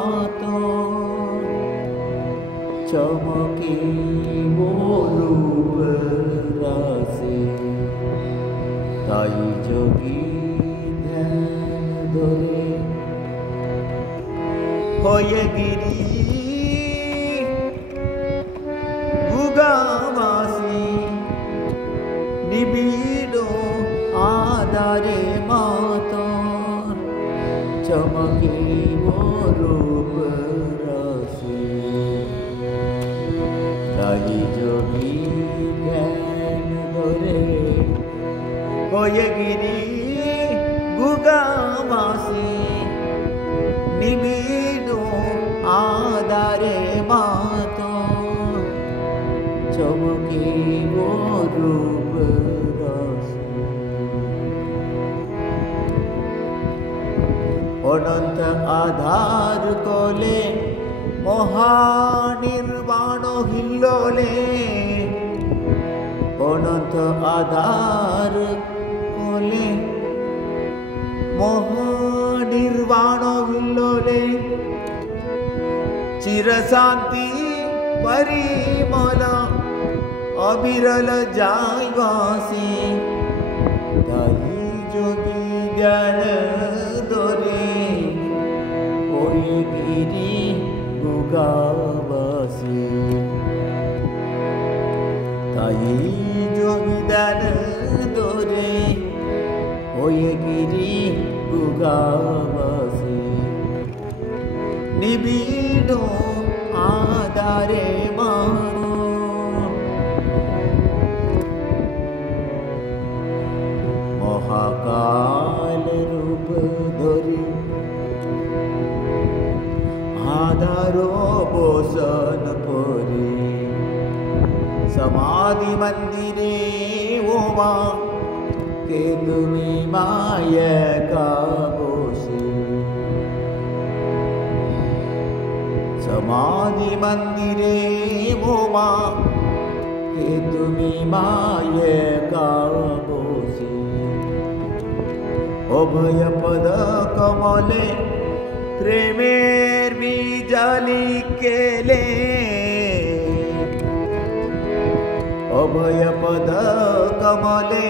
मातो चमके वो रूप रासे ताई जोगी ध्यान धरे होये गिरी गुगावासी निबिड़ो आधारे मातो चमके वो रूप रासे ताई जोगी ध्यान धरे होये गिरी गुगावासी निबिड़ो आधारे मातो चमके वो रूप रासे अनंत आधार कोले महानिर्वाण हिल्लोले अनंत आधार कोले महानिर्वाण हिल्लोले चिरशांति परिमल अविरल जायवासी ताई जोगी ज्ञान धरे होये गिरी गुगावासी ताई जोगी ज्ञान धरे होये गिरी गुगावासी निबिड़ो आधारे मानो महाकाल रूप धरे आधारो बोसन परे समाधि मंदिरे ओमा के तुमी मायका बोसे समाधि मंदिरे ओमा के तुमी मायका बोसे अभय पद कमले प्रेमेर बीजाली केले अभय पद कमले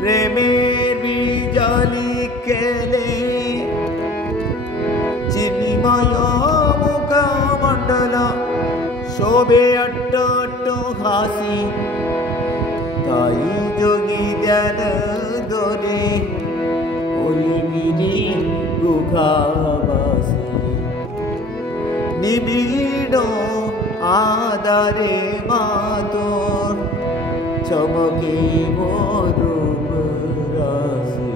प्रेमेर बीजाली केले चिन्मय मुख मंडल शोभे अट्ट हासी ताई जोगी ध्यान धरे होये गिरी गुगावासी निबिड़ो आधारे मातो चमके वो रूप रासे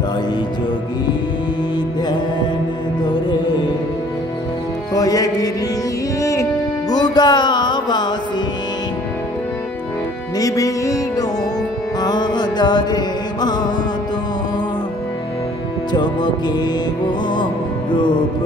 ताई जोगी ध्यान धरे होये गिरी गुगावासी निबिड़ो आधारे मातो चमके वो रूप